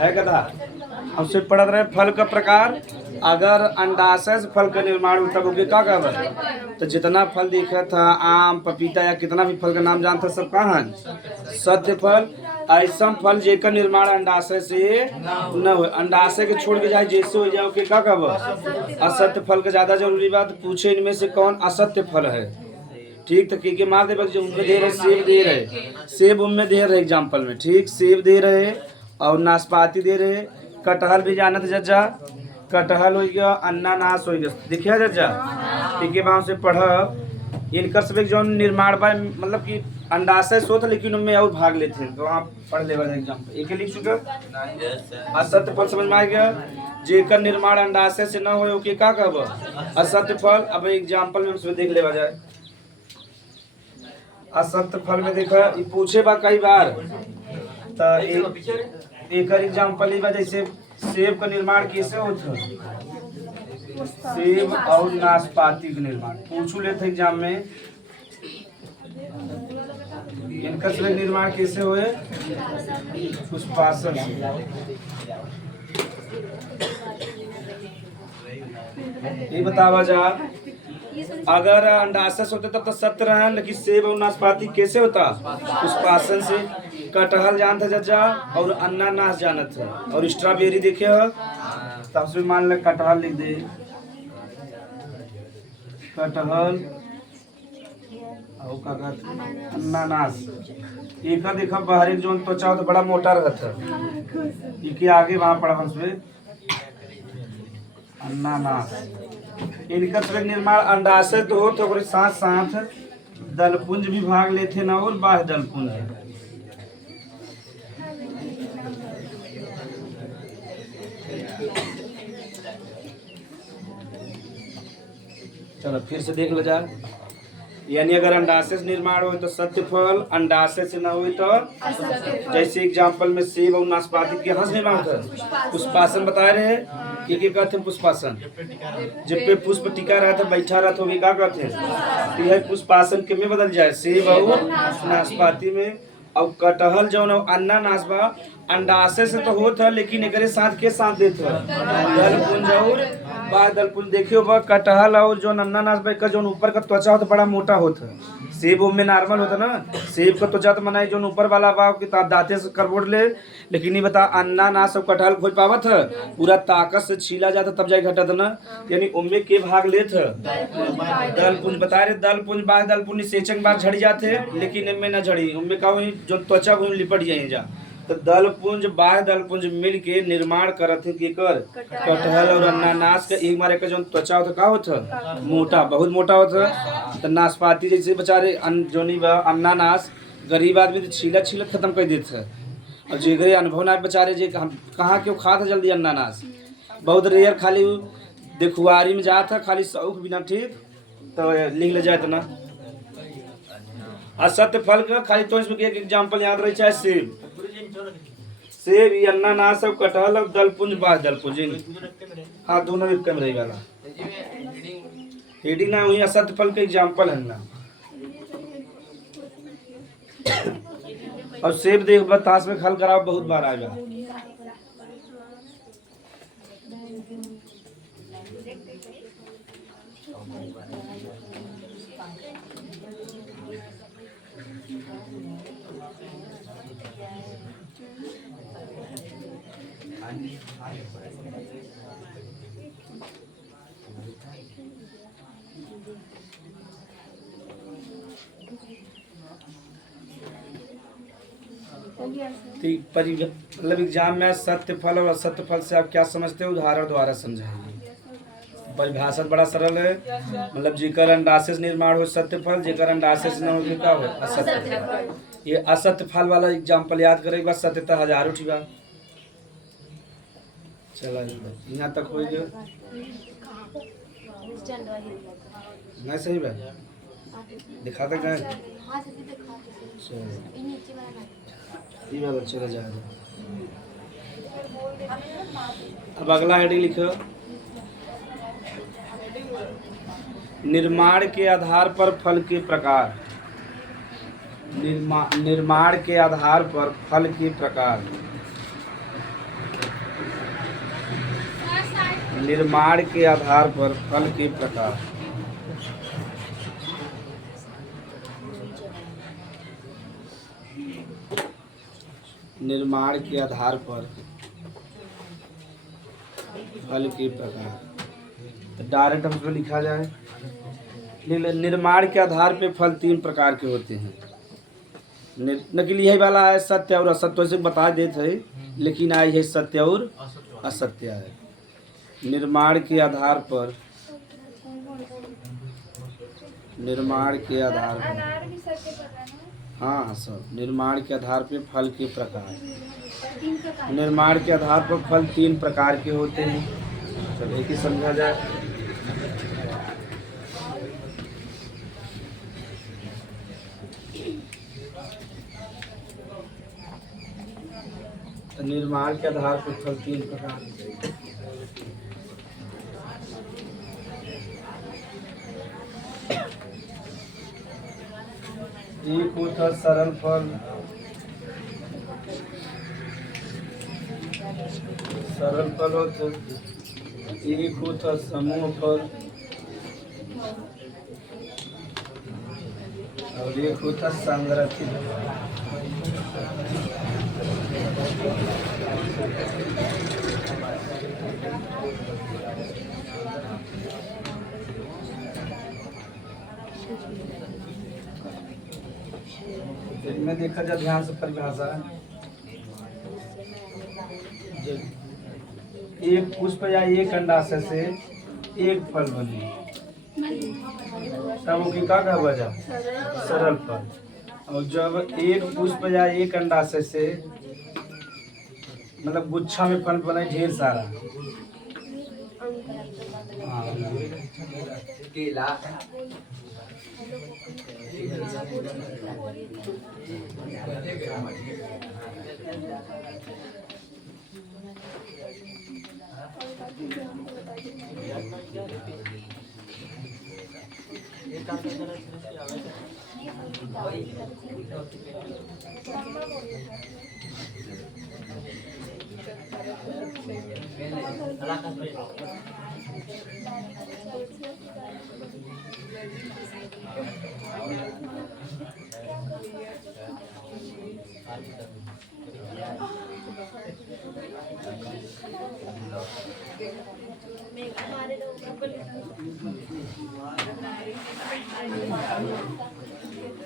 है गधा। हमसे पढ़त रहे फल का प्रकार। अगर अंडाशय से फल का निर्माण होता है वो क्या कहब? तो जितना फल दिखा था आम पपीता या कितना भी फल का नाम जानता सब कहाँ है? सत्य फल। ऐसा फल जेकर निर्माण अंडाशय से न हो, अंडाशय के छोड़ के जाए जैसे हो जाओ के क्या कहब? असत्य फल का ज्यादा जरूरी बात पूछे इनमें से कौन असत्य फल है। ठीक तो के मार दे जो उनमें दे रहे सेब दे रहे, सेब उनमें दे रहे एग्जाम्पल में, ठीक सेब दे रहे और नाशपाती दे रहे। कटहल भी जानत जज्जा, कटहल हो गया अन्नानास हो गया देखिए जज्जा। ठीक बात से पढ़ इनकर सब जो निर्माण बा मतलब कि अंडाशय सोच लेकिन उनमें और भाग लेते हैं तो वहाँ पढ़ ले एग्जाम्पल एक लिख चुका। असत्य फल समझ में आ गया जेकर निर्माण अंडाशय से न हो के का कहब? असत्य फल। अब एग्जाम्पल में उसमें देख लेवा जाए। असत्य फल में देखा ये पूछे बा कई बार तो एक एग्जाम्पल ही बा जैसे सेब का निर्माण कैसे होता है? सेब और नाशपाती का निर्माण पूछू लेते एग्जाम में। इनका से निर्माण कैसे हुए? पुष्पासन से। ये बतावा जा अगर अंडाशय होते तब तो सत्य रहा लेकिन सेब और नाशपाती कैसे होता? पुष्पासन से। कटहल जानता जज्जा और अन्नानास जानत है और स्ट्रॉबेरी देखे हो तब से मान ले कटहल लिख दे। कटहल और अन्नानास एक देखा बाहरी जो त्वचा हो तो बड़ा मोटा रहता है। इनके आगे वहां पड़ा हमसे अन्नानास। इनका सब निर्माण अंडाशय तो हो तो साथ साथ दलपुंज भी भाग लेते ना और बाह्य दलपुंज। चलो फिर से देख लो जा। यानी अगर अंडाशय से निर्माण हो तो सत्य फल, अंडाशय से ना हो तो जैसे एग्जाम्पल में सेब और नाशपाती के यहाँ से निर्माण होता है पुष्पासन बता रहे हैं। ये कहते हैं पुष्पासन। जब पे पुष्प टिका रहा था बैठा रहा था क्या कहते हैं? तो यह पुष्पासन के में बदल जाए सेब और नाशपाती में। और कटहल जो अन्नानास बा अंडाशय से तो होता है लेकिन एक साथ के साथ देते हैं दलपुंज और बाह्य दलपुंज। देखियो बा कटहल और जो अन्नानास बा का जो ऊपर का त्वचा होता बड़ा मोटा होता है। सेब में नॉर्मल होता ना, सेब का त्वचा तो मनाई जो ऊपर वाला बा कि दांते से करवोट ले। लेकिन ये बता अन्नानास और कटहल खोज पावत है पूरा ताकत से छीला जाता तब जाए घटत ना। यानी उनमें के भाग लेत है दलपुंज बता रहे। दलपुंज बाह्य दलपुंज सेचन बार झड़ जाते लेकिन इनमें न झड़ी उनमें का जो त्वचा भूमि लिपट जाए जा। तो दलपुंज बाह्य दलपुंज मिल के निर्माण करत है केकर? कटहल और अन्नानास का एक मारे का जो त्वचा होता का होता मोटा बहुत मोटा होता। तो नाशपाती जैसे बेचारे जोनी बा अन्नानास गरीब आदमी तो छीला छीला खत्म कर देते है और जेगरे अनुभव ना बेचारे जे हम कहाँ क्यों खाता जल्दी अन्नानास बहुत रेयर खाली देखुआरी में जाता खाली शौक बिना। ठीक तो लिख ले जाए तो ना असत्य फल का खाली तो इसमें एक एग्जाम्पल याद रहे चाहे सेब सेब अन्नानास और कटहल और दलपुंज बाह्य दलपुंज। हाँ दोनों एक कम रही वाला हेडिंग ना हुई असत्य फल का एग्जाम्पल है ना। और सेब देख बतास में खल कराओ बहुत बार आएगा। मतलब एग्जाम में सत्य फल और असत्य फल से आप क्या समझते हो उदाहरण द्वारा समझाइए। परिभाषा बड़ा सरल है मतलब जेकर अंडाशय से निर्माण हो सत्य फल जेकर अंडाशय से न हो क्या हो असत्य फल। ये असत्य फल वाला एग्जाम्पल याद करें बस सत्यता हजारों ठीक है। चला यहाँ तक हो गया नहीं सही बात दिखाते गए चला जाएगा। अब अगला हेडिंग लिखो निर्माण के आधार पर फल के प्रकार। निर्माण के आधार पर फल के प्रकार। निर्माण के आधार पर फल के प्रकार। निर्माण के आधार पर फल के प्रकार, तो डायरेक्ट हम इसमें लिखा जाए, निर्माण के आधार पे फल 3 प्रकार के होते हैं। नकली यही वाला है सत्य और असत्य, से बता देते हैं, लेकिन आई है सत्य और असत्य है। निर्माण के आधार पर, निर्माण के आधार पर, हाँ सब निर्माण के आधार पे फल के प्रकार। निर्माण के आधार पर फल 3 प्रकार के होते हैं। चलो एक ही समझा जाए। निर्माण के आधार पर फल 3 प्रकार। एक होता सरल फल, सरल फल होता, एक होता समूह फल और एक होता संग्रहित। में देखा जाए ध्यान से परिभाषा, एक पुष्प या एक अंडाशय से एक फल बने तब वो का कहवा जा सरल फल। और जब एक पुष्प या एक अंडाशय से मतलब गुच्छा में फल बने ढेर सारा, केला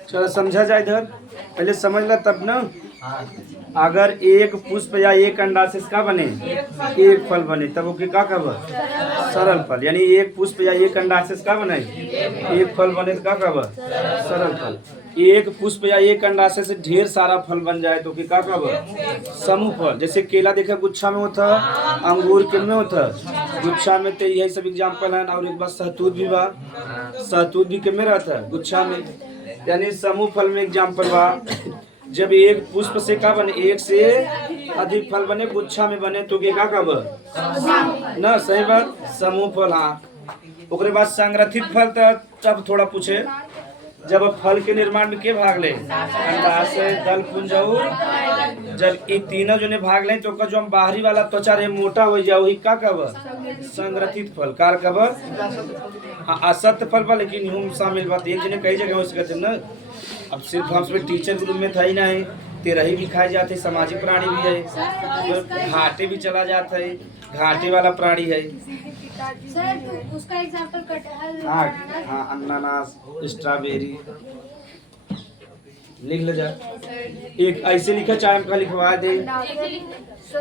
चलो समझा जाए इधर, पहले समझ ला तब ना। अगर एक पुष्प या एक अंडा से का बने एक फल बने तब ओके का कहब सरल फल। यानी एक पुष्प या एक अंडा से का बने एक फल बने तो का कहब सरल फल। एक पुष्प या एक अंडाशय से ढेर सारा फल बन जाए तो का कहब समूह फल। जैसे केला देखे गुच्छा में होता, अंगूर के में होता गुच्छा में, तो यही सब एग्जाम्पल है। और एक बार सहतूत भी बा, सहतूत भी के में रहता है गुच्छा में, यानी समूह फल में एग्जाम्पल बा। जब एक पुष्प से का बने एक से अधिक फल बने गुच्छा में बने तो का कहब ना, सही बात समूह फल। हाँ ओकरे बाद संग्रहित फल, तब थोड़ा पूछे जब फल के निर्माण में के भाग ले अंडाशय दल पुंज और जब ये तीनों जो ने भाग ले तो जो हम बाहरी वाला त्वचा रहे मोटा हो जाए वही का कहब संग्रहित फल कार कहब। हाँ असत्य फल बा, लेकिन हम शामिल बात एक जने कई जगह हो सकते ना। अब सिर्फ हम सब टीचर ग्रुप में था ही नहीं, तेरही भी खाए जाते, सामाजिक प्राणी भी है, घाटे भी चला जाता है, घाटे वाला प्राणी है। सर तो उसका एग्जांपल कटहल, हाँ अनानास, स्ट्रॉबेरी लिख ले जा। एक ऐसे लिखा चाहे हम लिखवा दे,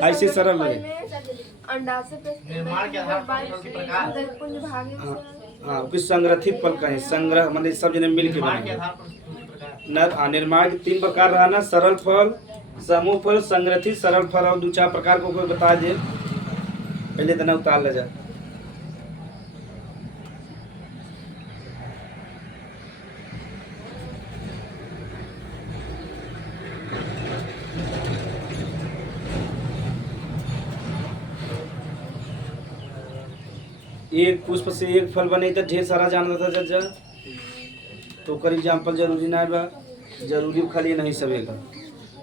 ऐसे सरल है। अंडाशय पे निर्माण के आधार पर प्रकार पुंज भाग। हाँ कुछ संग्रहित फल कहें, संग्रह मतलब सब जने मिल के बने न। निर्माण के 3 प्रकार रहा ना, सरल फल, समूह फल, संग्रहित सरल फल। और 2-4 प्रकार को कोई बता दे, पहले तना उतार ले जा। एक पुष्प से एक फल बने तो ढेर सारा जानता था जज, तो कर एग्जाम्पल जरूरी ना बा, जरूरी खाली नहीं सवेगा।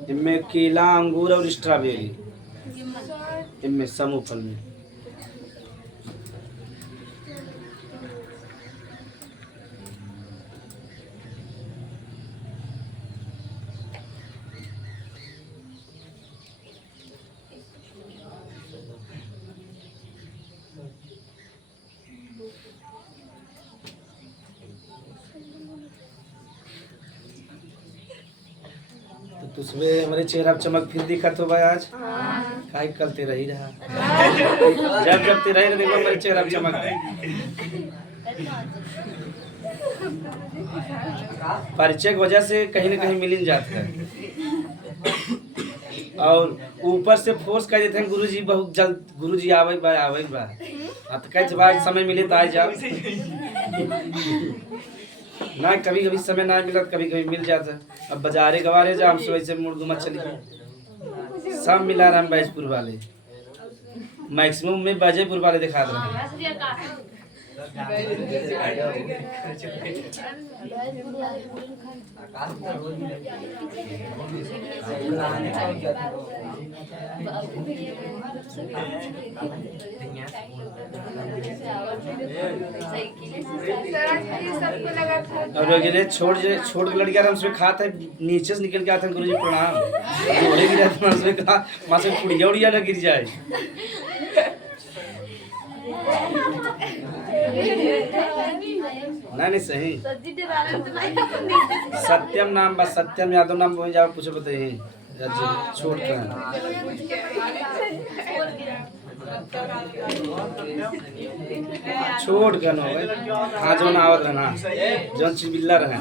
इनमें केला, अंगूर और स्ट्रॉबेरी, इनमें समूह फल में तो सुबह हमारे चेहरा पे चमक फिर दिखत हो भाई आज काहे कल ते रही रहा जब जब ते रही देखो हमारे चेहरा पे चमक परिचय की वजह से कहीं ना कहीं मिल जाता है और ऊपर से फोर्स कर देते हैं गुरुजी बहुत जल्द गुरुजी आवे बा अब कई बार समय मिले तो आ जाओ ना कभी कभी समय ना मिला कभी कभी मिल जाता अब बाजारे गवारे जा हम वैसे मुर्गुमा चली सब मिला रहा बैजपुर वाले मैक्सिमम में बाजेपुर वाले दिखा रहे और गिरे छोड़ के लड़कियां हमसे खाते नीचे से निकल के आते हैं गुरुजी प्रणाम घोड़े गिरा तो हमसे कहा मां से पुड़िया उड़िया ना गिर जाए नहीं सही सत्यम नाम बस सत्यम यादव नाम वही जाओ पूछो बताइए छोड़ कर छोड़ कर नो हाँ जो ना आवत रहना जो चिबिल्ला रहे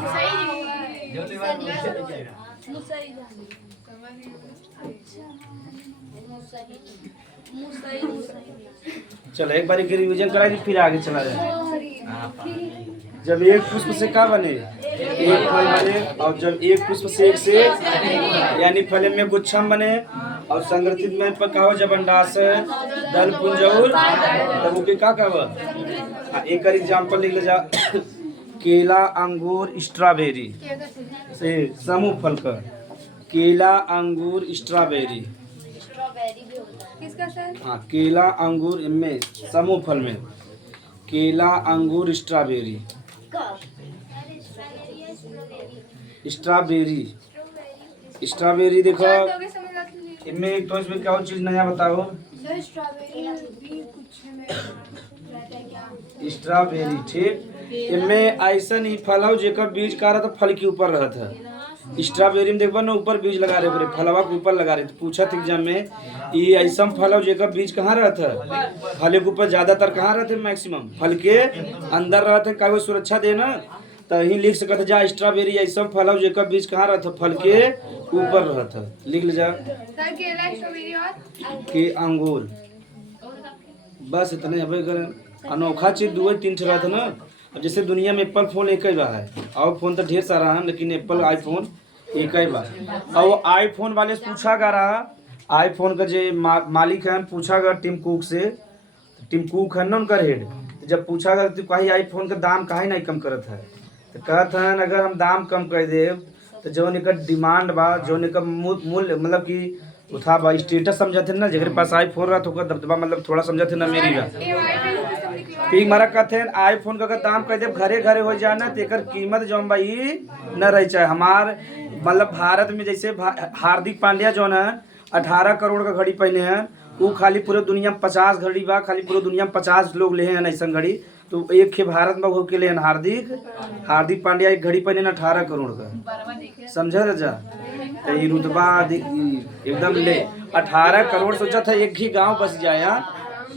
चलो एक बार रिवीजन कराएंगे फिर आगे चला जाए जब एक पुष्प से क्या बने एक फल बने और जब एक पुष्प से एक से यानी फल में गुच्छम बने और संगठित में पर कहो जब अंडास दल पुंजौर तब वो क्या कहो एक एग्जांपल लिख ले जा केला अंगूर स्ट्रॉबेरी से समूह फल का केला अंगूर स्ट्रॉबेरी किसका सर? हाँ केला अंगूर में समूह फल में केला अंगूर स्ट्रॉबेरी स्ट्रॉबेरी स्ट्रॉबेरी देखो इनमें एक तो इसमें क्या चीज नया बताओ स्ट्रॉबेरी ठीक इनमें ऐसा नहीं फल हो जेकर बीज का रहा था फल के ऊपर रहा था स्ट्रॉबेरी में देखबा ना ऊपर बीज लगा रहे फलवा के ऊपर लगा रहे तो पूछा था एग्जाम में ये ऐसा फल हो जेकर बीज कहाँ रहता है फल के ऊपर ज्यादातर कहाँ रहते मैक्सिमम फल के अंदर रहते कागज सुरक्षा देना तो ही लिख सकता जा स्ट्रॉबेरी ऐसा फल हो जेकर बीज कहाँ रहता फल के ऊपर रहता लिख ले जा के अंगूर बस इतने हमें अनोखा चीज दो तीन ठे रहता ना अब जैसे दुनिया में एप्पल फोन एक ही बार है और फोन तो ढेर सारा है लेकिन एप्पल आईफोन एक ही बार और वो आईफोन वाले से पूछा गा रहा आईफोन का जो मालिक है पूछा गा टिम कुक से टिम कुक है ना उनका हेड जब पूछा गा तो कहीं आईफोन का दाम काहे नहीं कम करत है तो कहते हैं अगर हम दाम कम कर दे तो जो इनका डिमांड बा जो इनका मूल्य मतलब कि उठा बा स्टेटस समझते ना जगह पास आईफोन रहा तो दबदबा मतलब थोड़ा समझते ना मेरी बा पीक मारा कहते हैं आईफोन का अगर दाम कह दे घरे घरे हो जाए ना तो एक कीमत जो भाई न रह चाहे हमार मतलब भारत में जैसे हार्दिक पांड्या जो है 18 करोड़ का घड़ी पहने हैं वो खाली पूरे दुनिया में 50 घड़ी बा खाली पूरे दुनिया में 50 लोग ले हैं ऐसा घड़ी तो एक के भारत में हो के लिए हार्दिक पांड्या एक घड़ी पहने 18 करोड़ का समझा जा तो ये रुतबा एकदम ले 18 करोड़ सोचा था एक ही गांव बस जाए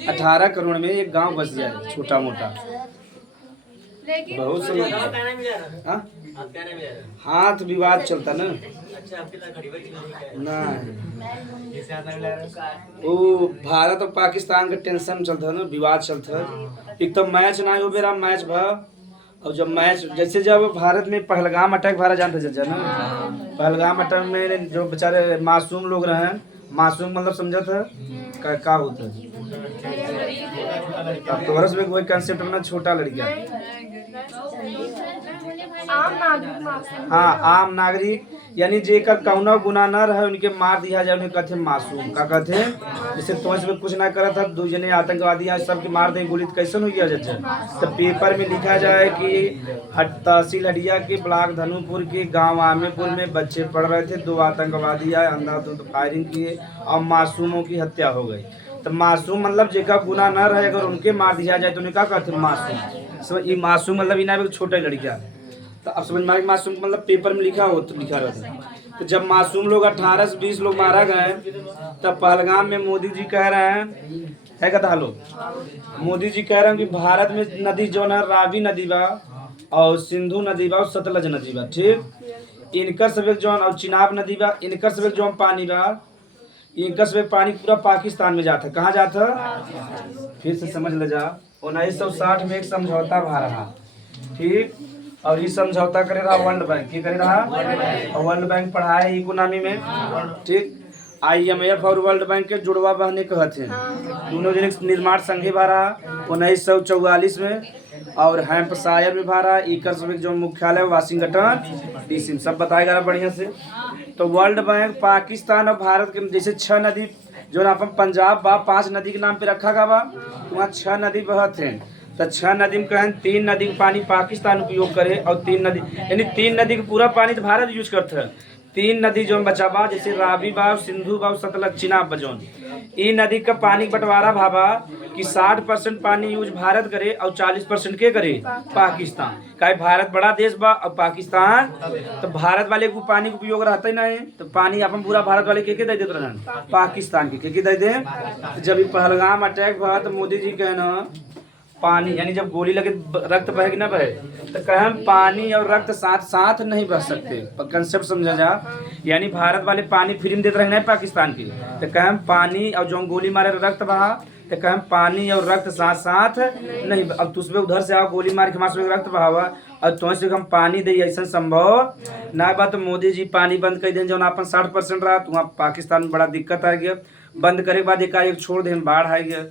18 करोड़ में एक गांव बस जाए छोटा मोटा बहुत समझ हाथ विवाद चलता ना वो भारत और पाकिस्तान का टेंशन चलता है ना विवाद चलता है एक तो मैच ना हो बेरा मैच भाव और जब मैच जैसे जब भारत में पहलगाम अटैक भारत जानते चल ना पहलगाम अटैक में जो बेचारे मासूम लोग रहे मासूम मतलब समझा था क्या होता है अब तो वर्ष में कोई कंसेप्ट में छोटा लड़किया हाँ आम नागरिक यानी जेकर कौनो गुनाह न रहे उनके मार दिया जाए उन्हें कहते मासूम का कहते जैसे तुम्हें में कुछ ना करा था दो जने आतंकवादी हैं सबके मार दें गोली कैसे हो गया जैसे तो पेपर में लिखा जाए कि तहसील हडिया के ब्लॉक धनुपुर के गांव आमेपुर में बच्चे पढ़ रहे थे 2 आतंकवादी आए अंधाधुंध फायरिंग किए और मासूमों की हत्या हो गई तो मासूम मतलब जेकर गुनाह न रहे अगर उनके मार दिया जाए तो उन्हें क्या कहते मासूम ये मासूम मतलब इना छोटा लड़किया तो अब समझ में मासूम मतलब पेपर में लिखा हो तो लिखा रहता तो जब मासूम लोग 18 से 20 लोग मारा गए, तब पहलगाम में मोदी जी कह रहे हैं, है कथा लोग, मोदी जी कह रहे हैं कि भारत में नदी जो है रावी नदी बा और सिंधु नदी बा और सतलज नदी बा, ठीक। इनकर सब जो और चिनाब नदी बा, इनकर सब जो पानी बा, इनकर सब पानी पूरा पाकिस्तान में जाता है। कहाँ जाता है? फिर से समझ ले जा। 1960 में एक समझौता भा रहा, ठीक। और ये समझौता करे रहा वर्ल्ड बैंक, की करे रहा, और वर्ल्ड बैंक पढ़ा है इकोनॉमी में, ठीक। IMF और वर्ल्ड बैंक के जुड़वा बहने कहते हैं। दोनों जन निर्माण संघे भरा 1944 में, और हैम्पशायर में भरा। इकर सब जो मुख्यालय वाशिंगटन DC, सब बताएगा बढ़िया से। तो वर्ल्ड बैंक पाकिस्तान और भारत के जैसे 6 नदी जो अपन पंजाब बा 5 नदी के नाम पे रखा गया बा, तो वहाँ 6 नदी बहत हैं। तो 6 नदी में कहें 3 नदी का पानी पाकिस्तान उपयोग करे, और 3 नदी यानी 3 नदी का पूरा पानी तो भारत यूज करता है। 3 नदी जो बचा बा, जैसे रावी बा, सिंधु बा, सतलज, चिनाब बजौन, ई नदी का पानी बंटवारा भाबा कि 60% पानी यूज भारत करे और 40% के करे पाकिस्तान। काहे भारत बड़ा देश बा और पाकिस्तान, तो भारत वाले को पानी का उपयोग रहता ही नहीं, तो पानी अपन पूरा भारत वाले के दे देते रहन, पाकिस्तान के दे दे। तो जब ये पहलगाम अटैक हुआ तो मोदी जी कहना पानी यानी जब गोली लगे रक्त बहे कि ना बहे, तो कहें पानी और रक्त साथ साथ नहीं बह सकते, कंसेप्ट समझा जा। यानी भारत वाले पानी फ्री में देते रहे नहीं पाकिस्तान की, तो कहें पानी और जो गोली मारे रक्त बहा, तो कहें पानी और रक्त साथ साथ नहीं। अब तुझे उधर से आओ गोली मार के हमारे रक्त बहावा और तुम से हम पानी दे, ऐसा संभव ना बात। तो मोदी जी पानी बंद कर दें, जो अपन 60% रहा, तो वहाँ पाकिस्तान में बड़ा दिक्कत आ गया। बंद करे के बाद एकाएक छोड़ दें, बाढ़ आ गया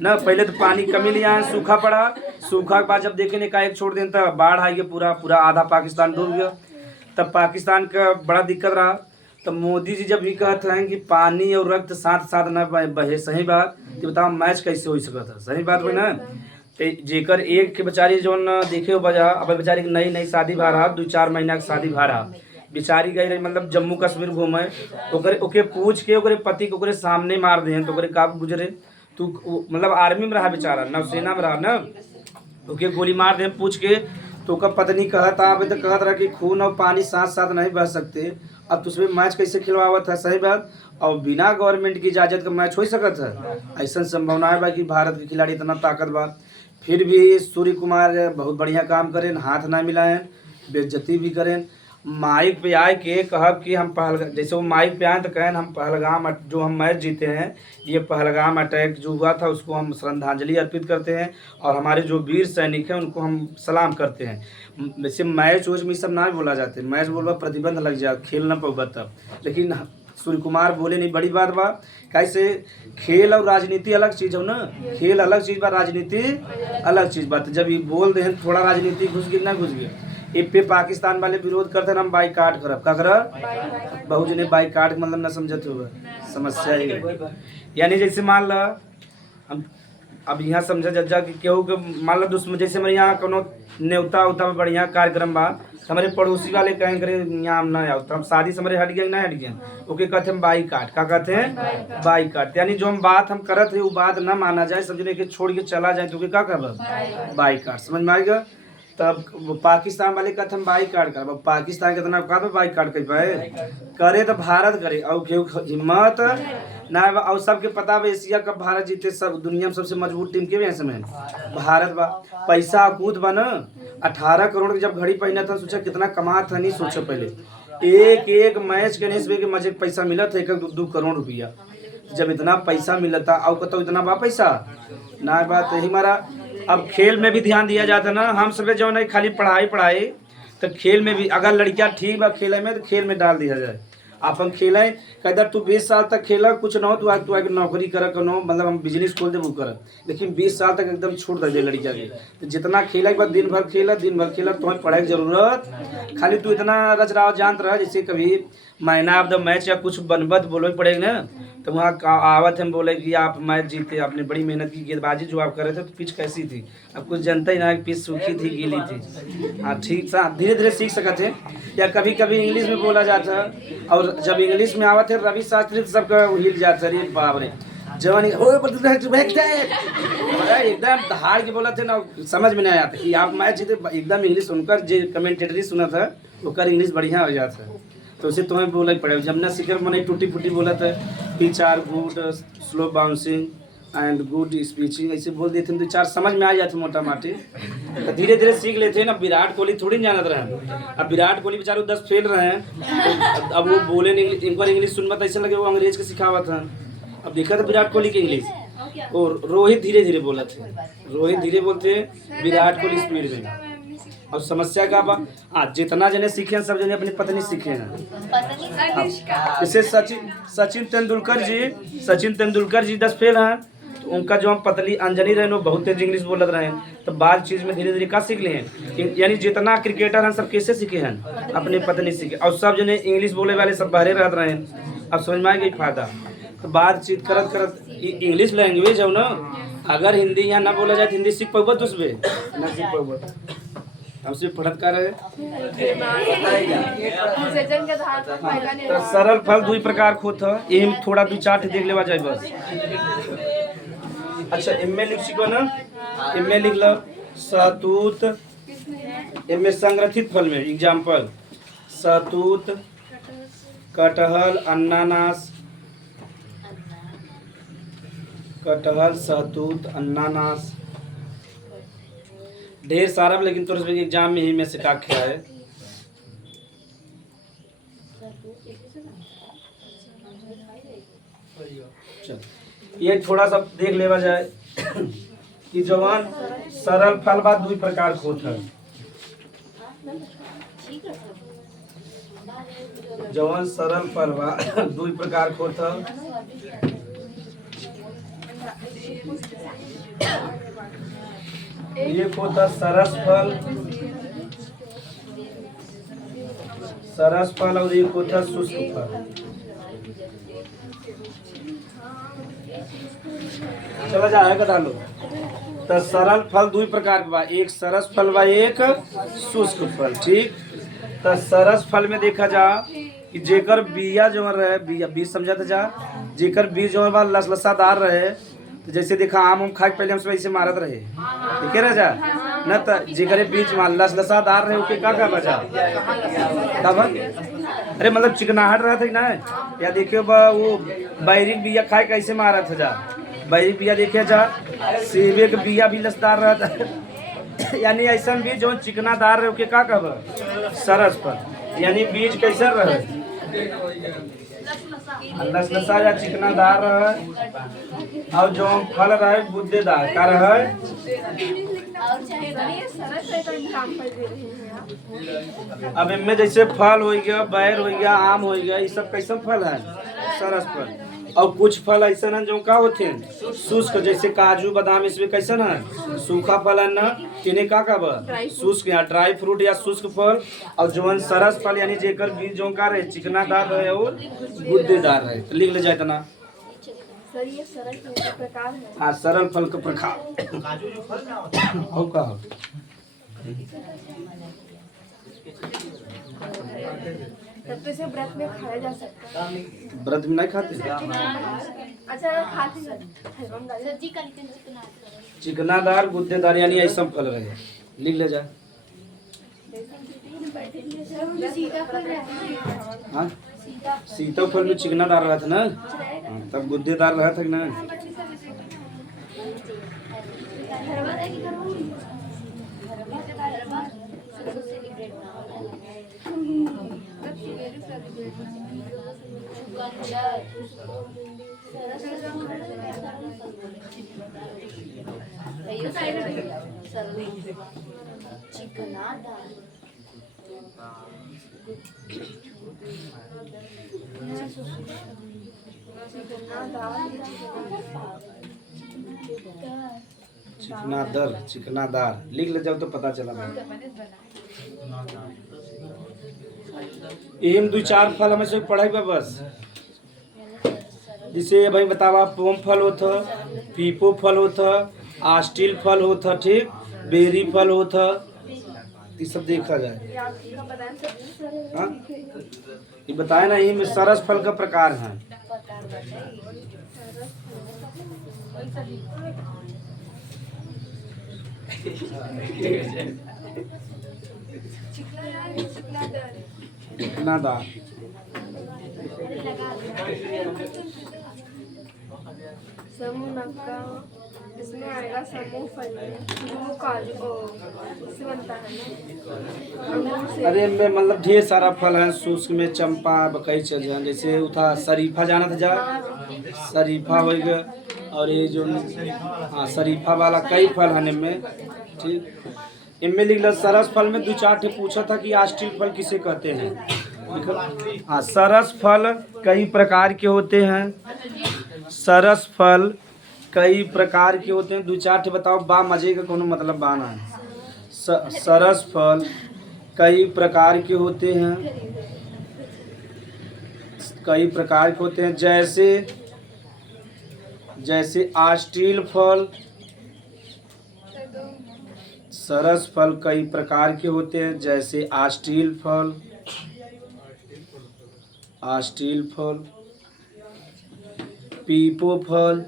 ना। पहले तो पानी कमी लिया, सूखा पड़ा, सूखा के बाद जब देखे एकाएक छोड़ दें तब बाढ़ आ गया, पूरा आधा पाकिस्तान डूब गया। तब पाकिस्तान का बड़ा दिक्कत रहा। तो मोदी जी जब भी कहते हैं कि पानी और रक्त साथ साथ न बहे, सही बात, तो बताओ मैच कैसे हो सकता था? सही बात भाई ना। तो जेकर एक के बेचारी जो देखे हो बजा, अब बेचारी नई नई शादी भा रहा, 2-4 महीना के शादी भा रहा, बेचारी गई रही मतलब जम्मू कश्मीर घूमे, ओके पूछ के ओकरे पति को ओकरे सामने मार दे, तो ओकरे का गुजरे। तू मतलब आर्मी में रहा बेचारा, नौसेना में रहा ना, ओके गोली मार दे पूछ के। तो का पत्नी कहता अभी तो कहत रहा कि खून और पानी साथ साथ नहीं बह सकते। अब तुझमें मैच कैसे खिलवावत है? सही बात। और बिना गवर्नमेंट की इजाज़त का मैच हो सकत है? ऐसा संभावना है कि भारत के खिलाड़ी इतना ताकत बा। फिर भी सूर्य कुमार बहुत बढ़िया काम करें, हाथ ना मिलाएं, बेइज्जती भी करें। माइक पे आए के कहब कि हम जैसे वो माइक पे आए तो कहें हम पहलगाम जो हम मैच जीते हैं, ये पहलगाम अटैक जो हुआ था उसको हम श्रद्धांजलि अर्पित करते हैं, और हमारे जो वीर सैनिक हैं उनको हम सलाम करते हैं। वैसे मैच वोच में सब ना बोला जाते, मैच बोलवा प्रतिबंध लग जाए, खेल ना पा तब। लेकिन सूर्य कुमार बोले नहीं, बड़ी बात बा। कैसे खेल और राजनीति अलग चीज़ हो ना, खेल अलग चीज़ बा, राजनीति अलग चीज़ बा। तो जब ये बोल दे थोड़ा राजनीति घुस गया ना घुस गया, ए पे पाकिस्तान वाले विरोध करते हम बाईकाट करब, का करब? बहुत जने बाईकाट मतलब ना समझते हुए समस्या ही। यानी जैसे मान ला हम अब यहाँ समझा जा कि केहू के मान ला दुश्मन, जैसे हमारे यहाँ कोनो न्योता उता बढ़िया कार्यक्रम बा, हमारे पड़ोसी वाले कहें करे यहाँ हम ना आओ, तो हम शादी से हमारे हट गए ना हट गए, ओके कहते हैं बाईकाट। का कहते हैं? बाईकाट। यानी जो हम बात हम करत है वो बात ना माना जाए, समझने के छोड़ के चला जाए, तो क्या करब? बाईकाट। समझ में आएगा? तब पाकिस्तान वाले कहते हम बाईकाट कर, पाकिस्तान के तना कहा बाईकाट कर पाए, करे तो भारत करे। और केहू हिम्मत ना, और सबके पता बा एशिया कप भारत जीते, सब दुनिया में सबसे मजबूत टीम के समय भारत बा। पैसा कूद बा ना, 18 करोड़ की जब घड़ी पहना था, सोचा कितना कमा था, नहीं सोचो पहले। एक मैच के नहीं के मजे पैसा मिला था, 1-2 करोड़ रुपया। जब इतना पैसा मिला था और कतो इतना बा पैसा ना बात यही हमारा। अब खेल में भी ध्यान दिया जाता ना, हम सब जो नहीं खाली पढ़ाई, तो खेल में भी अगर लड़कियां ठीक बा खेले में, तो खेल में डाल दिया जाए। अपन खेले कदर तू 20 साल तक खेला कुछ ना हो, तू आगे नौकरी कर कनो, मतलब हम बिजनेस खोल दे वो कर, लेकिन 20 साल तक एकदम छोड़ दे लड़किया के। तो जितना खेला के बाद दिन भर खेला तुम्हें पढ़ाई की जरूरत, खाली तू इतना रच रहा जानत रहा। जैसे कभी मैन ऑफ द मैच या कुछ बनबत बोलो पड़ेगा ना, तो वहाँ आवत हम बोले कि आप मैच जीते, आपने बड़ी मेहनत की, गेंदबाजी जो आप कर रहे थे, तो पिच कैसी थी? अब कुछ जनता ही ना कि पिच सूखी थी, गीली थी। हाँ ठीक सा धीरे धीरे सीख सकते हैं। या कभी कभी इंग्लिश में बोला जाता है, और जब इंग्लिश में आवत है रवि शास्त्री सबका हिल जाता है, बाप रे जवानी एकदम दहाड़ के बोला थे ना, समझ में नहीं आया था कि आप मैच जीते। एकदम इंग्लिश उनका जो कमेंटेटरी सुना था वो कर इंग्लिश बढ़िया हो जाता है। तो उसे तुम्हें बोला ही पड़ेगा। जब ना सीखे मैंने टूटी फूटी बोला था, pitch are good, slow bouncing and good speeching, ऐसे बोल देते तो चार समझ में आ जाते मोटा माटी। तो धीरे धीरे सीख लेते हैं ना। विराट कोहली थोड़ी नहीं जानत रहे। अब विराट कोहली बेचारे 10 फेल रहे हैं, तो अब वो बोले नहीं, एक बार इंग्लिश सुनवा तो ऐसा लगे वो अंग्रेज के सिखावत हैं। अब देखा था विराट कोहली की इंग्लिश, और रोहित धीरे धीरे बोला थे, रोहित धीरे बोलते विराट कोहली स्पीड में। अब समस्या का बा, जितना जने सीखे हैं सब जने अपनी पत्नी सीखे हैं। जैसे सचिन तेंदुलकर जी 10 फेल हैं, तो उनका जो हम पतली अंजनी रहे वो बहुत तेज इंग्लिश बोलत रहे हैं। तो बाद चीज में धीरे धीरे का सीख लिए हैं। यानी जितना क्रिकेटर हैं सब कैसे सीखे हैं, अपनी पत्नी सीखे। और सब जने इंग्लिश बोले वाले सब बाहरे रहते रहे हैं। अब समझ में आ गई फायदा। तो बातचीत करत करत इंग्लिश लैंग्वेज है ना, अगर हिंदी यहाँ ना बोला जाए तो हिंदी सीख पाओ दूसरे ना सीख पाओ। हम सिर्फ पढ़त कर रहे। तो सरल फल 2 प्रकार को था, एम थोड़ा 2-4 देख लेवा जाए बस। अच्छा इनमें लिख सीखो ना, इनमें लिख लो सहतूत, इनमें संग्रथित फल में एग्जाम्पल सहतूत, कटहल, अनानास, कटहल, सहतूत, अनानास, ढेर सारा, लेकिन तो एग्जाम में ही में से टाक है। चल ये थोड़ा सा देख लेवा जाए कि जवान सरल फल बा 2 प्रकार के होता है। जवान सरल फल बा 2 प्रकार के होता है। एक होता सरस फल और एक होता शुष्क फल। चला जाएगा डालो। तो सरल फल 2 प्रकार के बा, एक सरस फल बा, एक शुष्क फल। ठीक, तो सरस फल में देखा जा कि जेकर बिया जो रहे, बीज समझा जा, जेकर बीज जो बा लसलसादार रहे। तो जैसे देखा आम खाए पहले हम सब ऐसे मारत रहे, ठीक है राजा न, तो जेकर बीज में लसलसादार रहे ओके का बचा तब, अरे मतलब चिकनाहट रहा था ना। या देखियो बा वो बैरिक बिया खाए कैसे मारा था जा, बैरिक बिया देखे जा, सेबे के बिया भी लसदार रहा था। यानी ऐसा बीज जो चिकनादार रहे ओके का कहब सरस पर। यानी बीज कैसे रहे, लसलसा या चिकनादार रहे, और जो फल रहे गुद्देदार का रहे। अब इनमें जैसे फल हो गया, बैर हो गया, आम हो गया, ये सब कैसा फल है सरस फल। और कुछ फल ऐसा है जो का होते हैं शुष्क, जैसे काजू बादाम, इसमें कैसा है सूखा फल है ना, इन्हें का शुष्क या ड्राई फ्रूट या शुष्क फल। और जो सरस फल यानी जेकर बीज जो का रहे चिकनादार रहे और गुद्देदार रहे। तो लिख ले जाए तना। हाँ सरल फल का प्रकार और का तब तो इसे व्रत में खाया जा सकता है। व्रत में नहीं खाते। अच्छा खाते सब्जी का चिकनादार गुद्देदार यानी ऐसा फल रहे। लिख ले जा। हाँ सीताफल में चिकनादार रहा था ना, तब गुद्देदार रहा था ना। चिकनादार लिख ले जाओ तो पता चला। एम 2-4 फल हमें से पढ़ाई बा बस। जिसे भाई बतावा पोम फल होता, पीपो फल होता, आस्टील फल होता, ठीक, बेरी फल होता, ये सब देखा जाए। हाँ ये बताए ना, ये में सरस फल का प्रकार है। चिकनादार समूह नक्का, इसमें आएगा समूह फल में जो काजू से बनता है ना, अंगूर से। अरे में मतलब ढेर सारा फल है, शुष्क में चंपा कई चीज है, जैसे उठा शरीफा जाना था जा, शरीफा हो गया, और ये जो हाँ शरीफा वाला कई फल है इनमें। ठीक, इनमें लिख लो सरस फल में 2-4 ठे पूछा था कि आष्टील फल किसे कहते हैं। हाँ, सरस फल कई प्रकार के होते हैं। सरस फल कई प्रकार के होते हैं, 2-4 ठे बताओ, बा मजे का कोनो मतलब बा ना है। सरस फल कई प्रकार के होते हैं, कई प्रकार के होते हैं, जैसे जैसे आष्टील फल। सरस फल कई प्रकार के होते हैं, जैसे आष्टील फल, आष्टील फल, पीपो फल,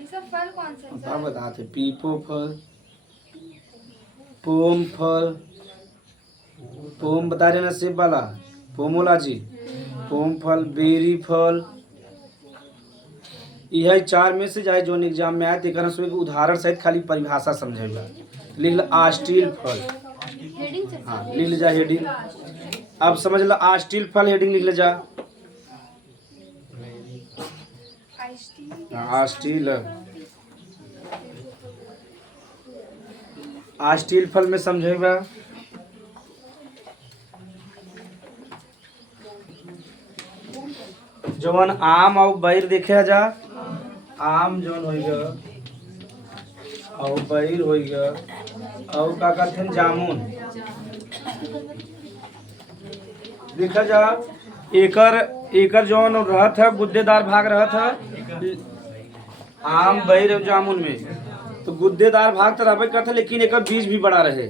ये सब फल कौन से हैं सर? बताते, पीपो फल, पोम फल, पोम बता रहे ना सेब वाला, पोमोलॉजी, पोम फल, बेरी फल। यह 4 में से जाए जो एग्जाम में आए तेकर उसमें उदाहरण सहित खाली परिभाषा समझेगा। लिख लो आष्टील फल, हेडिंग से हाँ लिख ले जा हेडिंग। अब समझ लो आष्टील फल, हेडिंग लिख ले जा। आष्टील, आष्टील फल में समझेगा जवन आम और बैर देखे जा, आम जवन होइगा और बैर होइगा और का कहते हैं जामुन। देखा जा एकर जवन रहत है गुद्देदार भाग रहत है आम बैर और जामुन में, तो गुद्देदार भाग तो रहबे करता, लेकिन एकर बीज भी बड़ा रहे।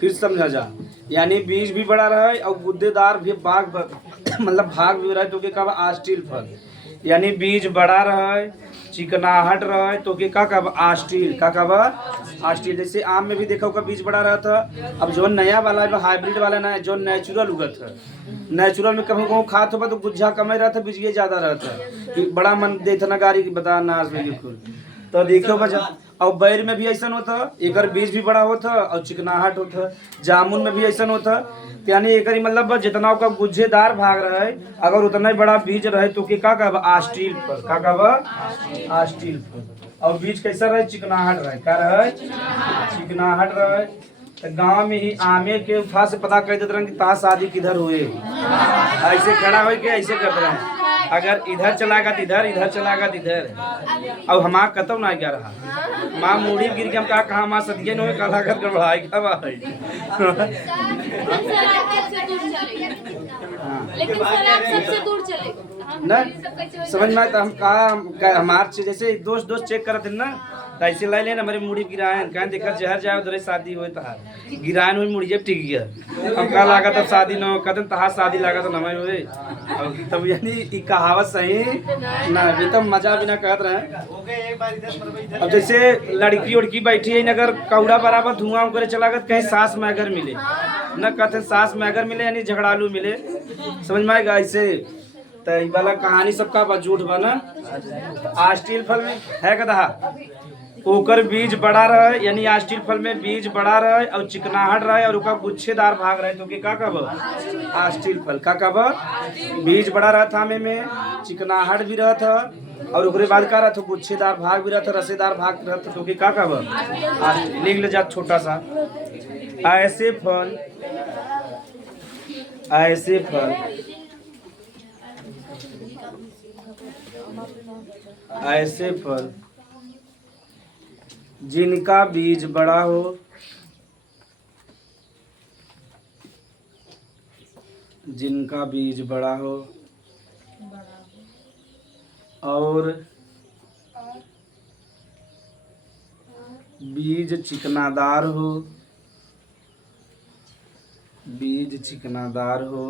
फिर समझा जा, यानी बीज भी बड़ा रहे और गुद्देदार भी भाग मतलब भाग भी रहे, तो के कब आष्टील फल, यानी बीज बड़ा रहे, चिकनाहट रहे, तो के का कब आष्टील, का कब आष्टील। जैसे आम में भी देखो का बीज बड़ा रहता है। अब जो नया वाला है हाइब्रिड वाला ना है, जो नेचुरल उगत है, नेचुरल में कभी कहूँ खात होगा तो गुज्जा कम ही रहता है, बीज ज्यादा रहता है कि बड़ा मन देता ना गाड़ी की बता नाज में बिल्कुल। तो देखो बचा, और बैर में भी ऐसा होता, एकर बीज भी बड़ा होता और चिकनाहट होता। जामुन में भी ऐसा होता, यानी एक मतलब जितना का गुज्जेदार भाग रहे, अगर उतना ही बड़ा बीज रहे तो के का कहब आष्टील फल, का कहब आष्टील फल। और बीज कैसा रहे, चिकनाहट रहे, का रहे चिकनाहट रहे। तो गांव में ही आमे के उठा से पता कर देते रहे कि ता शादी किधर हुए, ऐसे खड़ा हो के ऐसे करते रहे, अगर इधर चलागा तो इधर, इधर चलागा तो इधर। अब हमार कतौ ना गया रहा, माँ मूड़ी गिर के हम कहा माँ सदिये न हो कला कर बढ़ाई क्या बात है। लेकिन सर आप सबसे दूर चले ना समझ में आया, तो हम कहा हमार से जैसे दोस्त चेक करते ना, तो ऐसे लाई लेना हमारे मुड़ी गिरायन, कहें देखा जहर जाए उधर शादी हुए तहार गिरायन हुई मुड़ी जब टिक गया। हम कहा लागा तब शादी न हो, कहते तहार शादी लागा तो नमय हुए। तब यानी ई कहावत सही ना, अभी तब मजा भी ना कहत रहे। अब जैसे लड़की उड़की बैठी है, अगर कौड़ा बराबर धुआं करे चला गया, कहीं सास में अगर मिले न, कहते सास में अगर मिले यानी झगड़ालू मिले, समझ में आएगा ऐसे। तो ये वाला कहानी सबका झूठ बना। आष्टील फल में है कदा ओकर बीज बड़ा रहे, यानी आष्टील फल में बीज बड़ा रहे और चिकनाहट रहे और ओका गुच्छेदार भाग रहे, तो के का कब आष्टील फल, का कब बीज बड़ा रहता में चिकनाहट भी रहता और ओकरे बाद का रहता गुच्छेदार भाग भी रहता, रसेदार भाग रहता, तो के का कब लिख ले जा छोटा सा। ऐसे फल, ऐसे फल, ऐसे फल जिनका बीज बड़ा हो, जिनका बीज बड़ा हो और बीज चिकनादार हो, बीज चिकनादार हो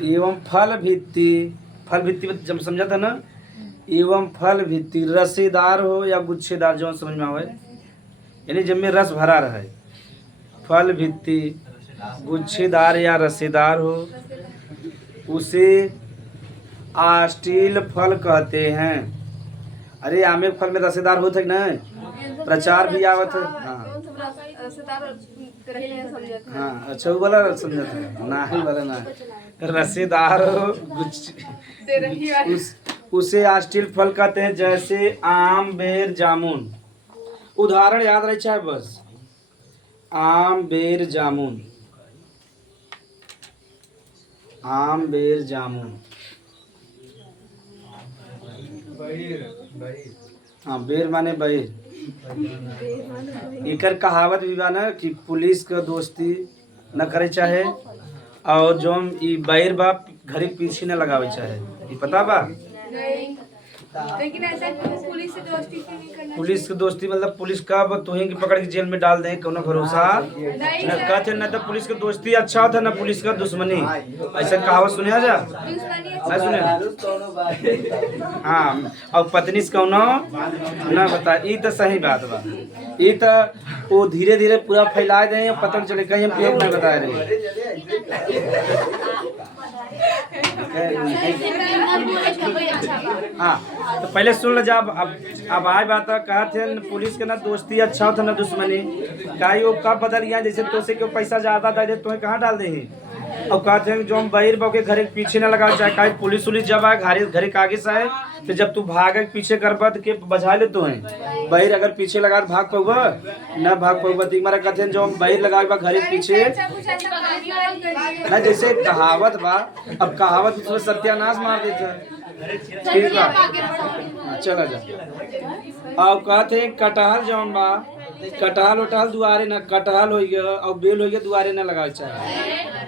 एवं फल भित्ति जब समझा था ना, एवं फल भित्ति रसेदार हो या गुच्छेदार, जो समझ में आवे यानी जिनमें रस भरा रहे। फल भित्ति गुच्छेदार या रसेदार हो उसे आस्टील फल कहते हैं। अरे आमे के फल में रसेदार होते है ना, प्रचार भी आवत है। हाँ हाँ, अच्छा वो वाला समझत है ना, ही वाला ना रसेदार हो उसे आस्टील फल कहते हैं, जैसे आम बेर जामुन। उदाहरण याद रहे चाहे बस, आम बेर जामुन, आम बेर जामुन। हाँ बेर माने बहिर। एकर कहावत भी बा ना कि पुलिस के दोस्ती न करे चाहे और जो ई बहिर बा घरे के पीछे न लगावे चाहे। ये पता बा? लेकिन ऐसा पुलिस से दोस्ती क्यों नहीं करना? पुलिस की दोस्ती मतलब पुलिस कब तुहें की पकड़ के जेल में डाल दें, कोनो भरोसा न कहते न। तो पुलिस की दोस्ती अच्छा होता न पुलिस का दुश्मनी। ऐसा कहावत सुनिया जा मैं सुने। हाँ और पत्नी से कौनो न बता, ई तो सही बात बा। ई तो वो धीरे धीरे पूरा फैला दे, पता न चले कहीं हम एक नहीं बता रहे। हाँ तो पहले सुन लो जब अब आए बात कहते पुलिस के ना दोस्ती अच्छा होता ना दुश्मनी का वो कब बदल गया। जैसे तो से क्यों पैसा ज्यादा दे दे तुम्हें कहाँ डाल दे। और कहते हैं जो हम बहिर बो के घर के पीछे ना लगा चाहे का पुलिस उलिस जब आए घर के आगे से आए तो जब तू भाग पीछे कर बद के बजा ले तो है बहिर अगर पीछे लगा तो भाग पाऊगा न भाग पाऊगा। तो हमारा कहते हैं जो हम बहिर लगा घर के पीछे ना, जैसे कहावत बा। अब कहावत उसमें सत्यानाश मार देता है। ठीक बा चला जा। अब कहते हैं कटहल जौन बा, कटहल उटहल दुआरे न कटहल हो गया और बेल हो गया दुआरे न लगा चाहे,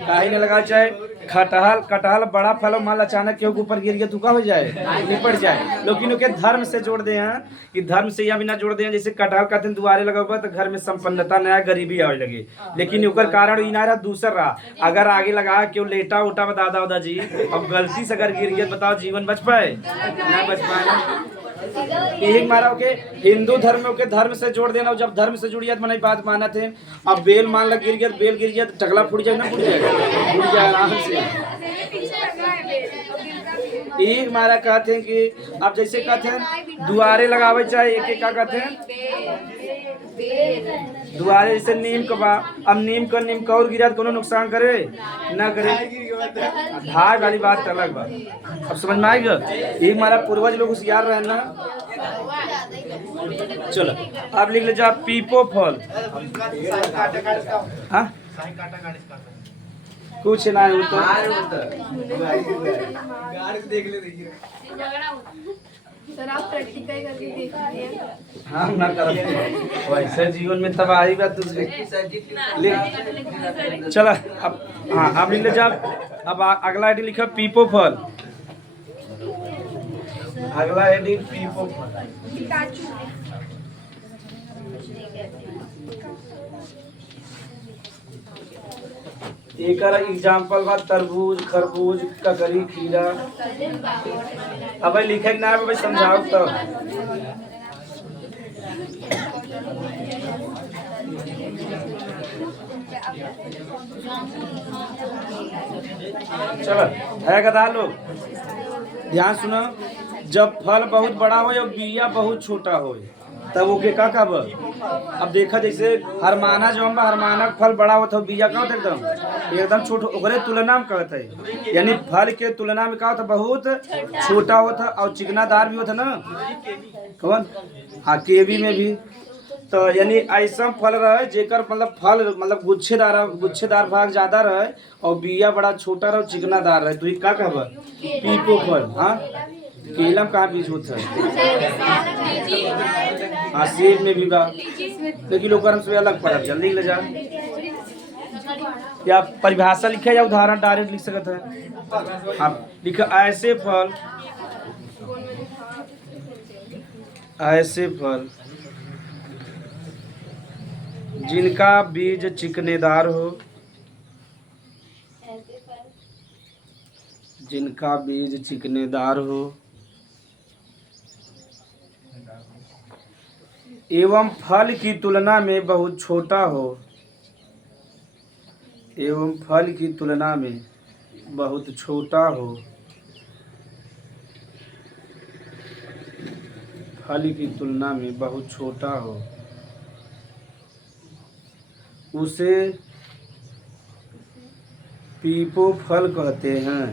काहे न लगा चाहे। कटहल बड़ा फल माल अचानक के ऊपर गिर गया तो का हो जाए, निपट जाए। लेकिन उनके धर्म से जोड़ दे हैं कि धर्म से यह भी ना जोड़ दे हैं। जैसे कटहल कहते हैं दुआरे लगा हुआ तो घर में संपन्नता नया गरीबी आने लगे। लेकिन ओकर कारण ई ना रहा, दूसर रहा। अगर आगे लगा क्यों लेटा उठा दादा उदा जी अब गलती से अगर गिर गया बताओ जीवन बच पाए ना बच पाए। यही मारा के हिंदू धर्म के धर्म से जोड़ देना। जब धर्म से जुड़ी मैंने बात माना थे। अब बेल मान लग गिर गया, बेल गिर गया तो टकला फूट जाए ना, फूट जाएगा, फूट जाए आराम से। एक मारा कहते हैं कि अब जैसे कहते हैं दुआरे लगावे चाहे एक एक का कहते हैं दुआरे। जैसे नीम का बा, अब नीम का और गिरा तो कोनो नुकसान करे ना करे, धार वाली बात अलग बा। अब समझ में आएगा। एक हमारा पूर्वज लोग होशियार रहे ना। चलो आप लिख लीजिए पीपो फल। हाँ कुछ ना तो सर आप प्रैक्टिकल करके देख लीजिए। हाँ ना कर वैसे जीवन में तबाही बा दूसरे। चलो अब हाँ आप लिख लीजिए। अब अगला हेडिंग लिखा पीपो फल। अगला हेडिंग पीपो फल। एक एग्जाम्पल बा तरबूज खरबूज ककड़ी खीरा। अब लिखे ना है भाई समझाओ तो। चलो है गधा लोग ध्यान सुनो। जब फल बहुत बड़ा हो और बिया बहुत छोटा हो तब ओके का कब। अब देखा जैसे हरमाना जो हम हरमाना फल बड़ा होता है बिया का होता है एकदम छोटा, ओकरे तुलना में कहते हैं। यानी फल के तुलना में का होता बहुत छोटा होता और चिकनादार भी होता ना। कौन हाँ केवी में भी तो यानी ऐसा फल रहे जेकर मतलब फल मतलब गुच्छेदार भाग ज्यादा रहे और बिया बड़ा छोटा रहे चिकनादार रहे तो का कहब पीपो फल। हाँ केला में कहाँ बीज होता है। हाँ सेब में भी बा लेकिन लोग हमसे अलग पड़ा। जल्दी ले जा या परिभाषा लिखे या उदाहरण डायरेक्ट लिख सकते हैं। आप लिखा ऐसे फल जिनका बीज चिकनेदार हो, जिनका बीज चिकनेदार हो एवं फल की तुलना में बहुत छोटा हो, एवं फल की तुलना में बहुत छोटा हो, फल की तुलना में बहुत छोटा हो, उसे पीपो फल कहते हैं।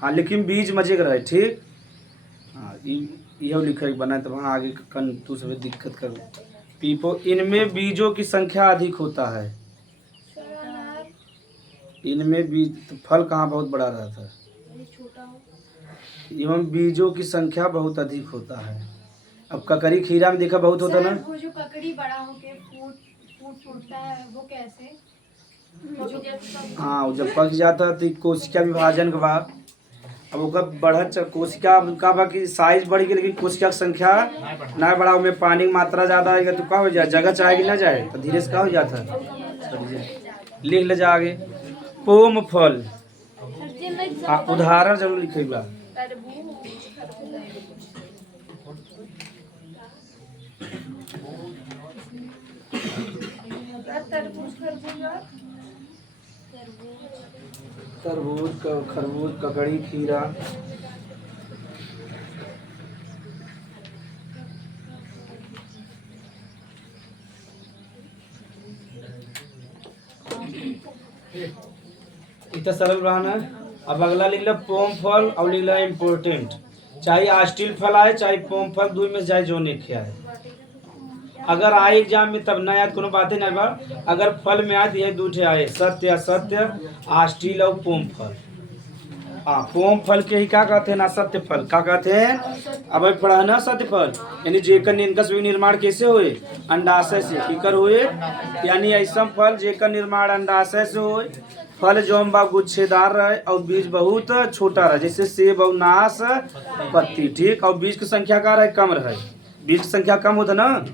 हाँ लेकिन बीज मजे का रहे, ठीक। हाँ यह लिखे बना तो वहाँ आगे कन तू सब दिक्कत कर। पीपो, इनमें बीजों की संख्या अधिक होता है। इनमें बीज तो फल कहाँ बहुत बड़ा रहता है, एवं बीजों की संख्या बहुत अधिक होता है। अब ककड़ी खीरा में देखा बहुत होता ना। वो जो ककड़ी बड़ा होके फूटता है वो कैसे? हाँ जब पक जाता है तो कोशिका विभाजन के बाद अब ओकर बढ़त कोशिका का बा कि साइज बढ़ गई लेकिन कोशिका की संख्या ना बढ़ा, में पानी की मात्रा ज़्यादा आएगा तो क्या हो जाए, जगह चाहेगी ना जाए तो धीरे से क्या हो जाता है। लिख ले जा आगे। पोम फल, हाँ उदाहरण जरूर लिखेगा। तरबूज, खरबूज, ककड़ी, खीरा। इतना सरल रहा ना। अब अगला लिख लो पोम फल और लिख लो इम्पोर्टेंट, चाहे आस्टील फल आए चाहे पोम फल, दो में चाहे जो नहीं आए। अगर आए एग्जाम में तब ना याद कोनो बातें नहीं बा। अगर फल में आए ये दूठे आए, सत्य असत्य, आस्टील और पोम फल। हाँ पोम फल के ही क्या कहते हैं ना, सत्य फल क्या कहते हैं। अब पढ़ा है ना सत्य फल, यानी जेकर निंकस निर्माण कैसे हुए, अंडाशय से किकर हुए, यानी ऐसा फल जेकर निर्माण अंडाशय से हुए। फल जोम बा गुच्छेदार रहे और बीज बहुत छोटा रहे, जैसे सेब और नाश पत्ती, ठीक। और बीज की संख्या का रहे कम रहे, बीज की संख्या कम होता ना।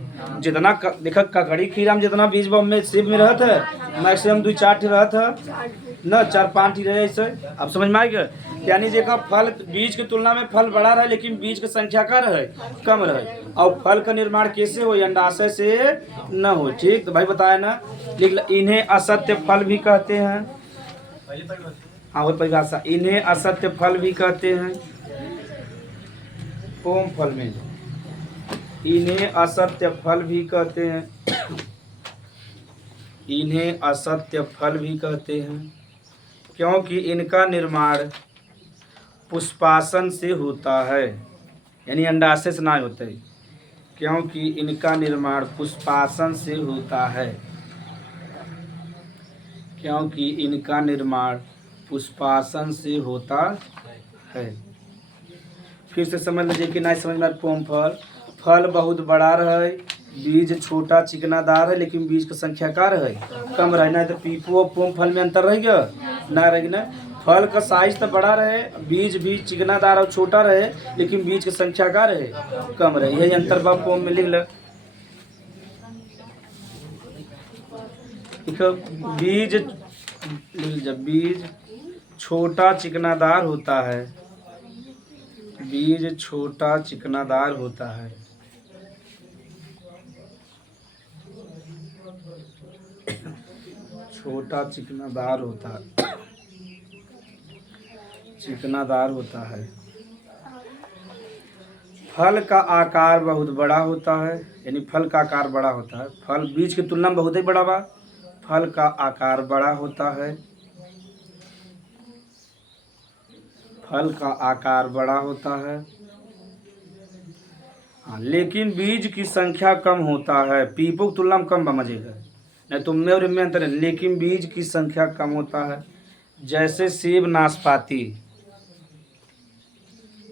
जितना देखा ककड़ी खीरा में जितना बीज में सेब में रहता है मैक्सिमम 2-4 रहता है ना, 4-5 रहे ऐसे। अब समझ में आ गया, यानी जेका फल बीज की तुलना में फल बड़ा रहे लेकिन बीज की संख्या का रहे कम रहे। और फल का निर्माण कैसे हो, अंडाशय से न हो, ठीक। तो भाई बताया ना, लिख इन्हें असत्य फल भी कहते हैं। हाँ वो परिभाषा, इन्हें असत्य फल भी कहते हैं। पोम फल में इन्हें असत्य फल भी कहते हैं, इन्हें असत्य फल भी कहते हैं क्योंकि इनका निर्माण पुष्पासन से होता है, यानी अंडाशय से ना होता है, क्योंकि इनका निर्माण पुष्पासन से होता है, क्योंकि इनका निर्माण पुष्पासन से होता है। फिर से समझ लीजिए कि नहीं समझ में। पोम फल, फल बहुत बड़ा रहे, बीज छोटा चिकनादार है लेकिन बीज की संख्या का रहे कम रहे। ना तो पीपो और पोम फल में अंतर रह गया ना, रहेगी ना। फल का साइज तो बड़ा रहे, बीज भी चिकनादार और छोटा रहे लेकिन बीज की संख्या का रहे कम रहे, यही अंतर बा पोम में। लिख लो बीज, जब बीज छोटा चिकनादार होता है, बीज छोटा चिकनादार होता है, छोटा चिकनादार होता है, चिकनादार होता है। फल का आकार बहुत बड़ा होता है, यानी फल का आकार बड़ा होता है। फल बीज की तुलना में बहुत ही बड़ा बा, फल का आकार बड़ा होता है, फल का आकार बड़ा होता है। हाँ लेकिन बीज की संख्या कम होता है, पीपो की तुलना में कम बमजेगा नहीं, तुम में और इनमें अंतर है। लेकिन बीज की संख्या कम होता है, जैसे सेब नाशपाती,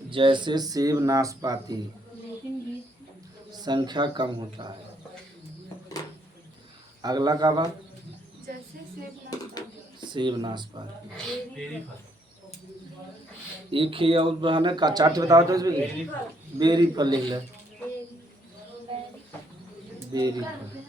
जैसे सेब नाशपाती संख्या कम होता है। अगला का बात, सेब नाशपाती एक ही और ना का चार्ट बताओ तो इसमें बेरी फल लिख ले, बेरी फल।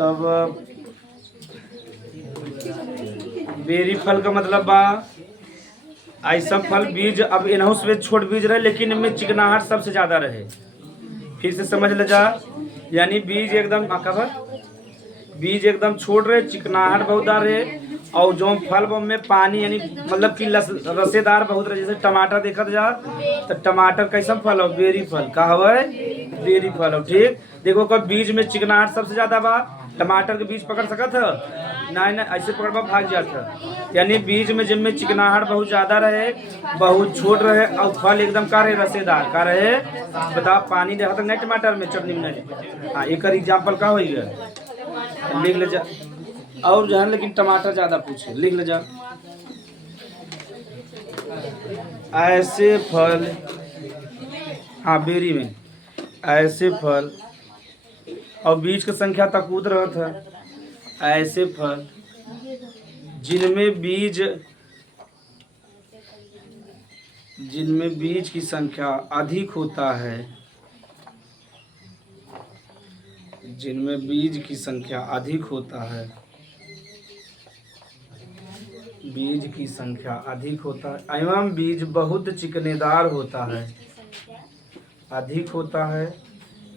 तब बेरी फल का मतलब बा ऐसा फल बीज अब इनहू से छोट बीज रहे लेकिन इनमें चिकनाहट सबसे ज्यादा रहे। फिर से समझ ले जा, यानी बीज एकदम बीज एकदम छोट रहे, चिकनाहट बहुत रहे, और जो फल में पानी यानी मतलब कि रसेदार बहुत रहे। जैसे टमाटर देखा जा तो टमाटर कैसा फल हो, बेरी फल का हवे, बेरी फल हो। ठीक, देखो कब बीज में चिकनाहट सबसे ज्यादा बा, टमाटर के बीज पकड़ सकत है नहीं ना, ऐसे पकड़वा भाग जाता। यानी बीज में जिनमें चिकनाहट बहुत ज्यादा रहे, बहुत छोट रहे, और फल एकदम का रहे, रसेदार का रहे। बता पानी देखा तो नहीं टमाटर में, चटनी में नहीं। हाँ, एक एग्जाम्पल का हो गया, लिख ले जा। और जो है लेकिन टमाटर ज्यादा पूछे, लिख ले जा। ऐसे फल, हाँ बेरी में ऐसे फल, और बीज की संख्या तकूत रहत है। ऐसे फल जिनमें बीज की संख्या अधिक होता है, जिनमें बीज की संख्या अधिक होता है, बीज की संख्या अधिक होता है एवं बीज बहुत चिकनेदार होता है, अधिक होता है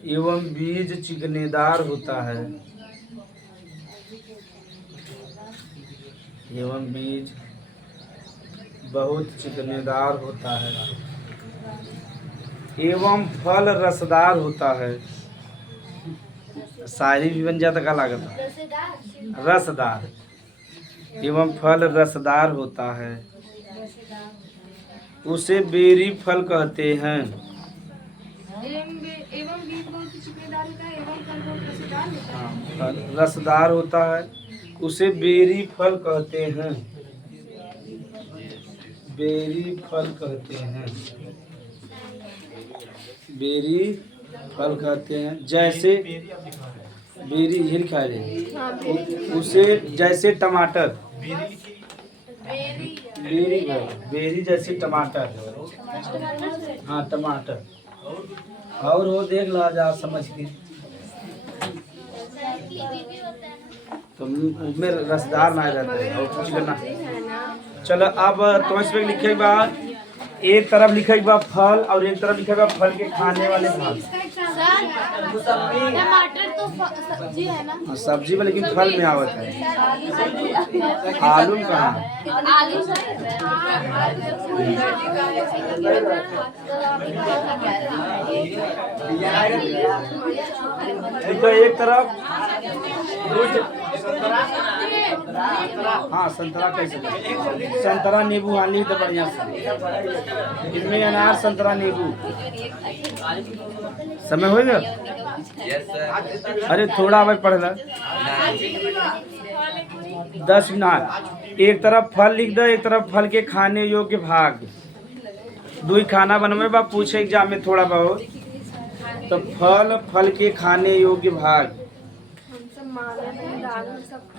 एवं बीज चिकनेदार होता है, एवं बीज बहुत चिकनेदार होता है, एवं फल रसदार होता है। शायरी भी बन जाता का लागत है, रसदार, एवं फल रसदार होता है, उसे बेरी फल कहते हैं। एवं बीज बहुत चिकनेदार होता है, एवं फल बहुत रसदार होता है। हाँ, फल रसदार होता है, उसे बेरी फल कहते हैं, बेरी फल कहते हैं, बेरी फल कहते हैं। जैसे बेरी ये लिखा है, उसे जैसे टमाटर, बेरी जैसे टमाटर, हाँ टमाटर। और वो देख ला जा समझ के, तो उसमें रसदार ना रहता है और कुछ करना। चलो अब तो इसमें लिखे बा, एक तरफ लिखे बा फल और एक तरफ लिखे बा फल के खाने वाले भाग। टमाटर तो सब्जी है ना, सब्जी में लेकिन फल में आवत है, आलू में कहाँ? आलू देखो एक तरफ हाँ संतरा कैसे, संतरा नींबू आनी तो बढ़िया से, इनमें अनार संतरा नींबू समय हो गया। अरे थोड़ा अब पढ़ला 10 मिनट। एक तरफ फल लिख दो, एक तरफ फल के खाने योग्य भाग। दुई खाना बनवे बा, पूछे एग्जाम में थोड़ा बहुत, तो फल के खाने योग्य भाग।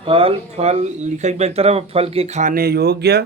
फल लिखे एक तरफ फल के खाने योग्य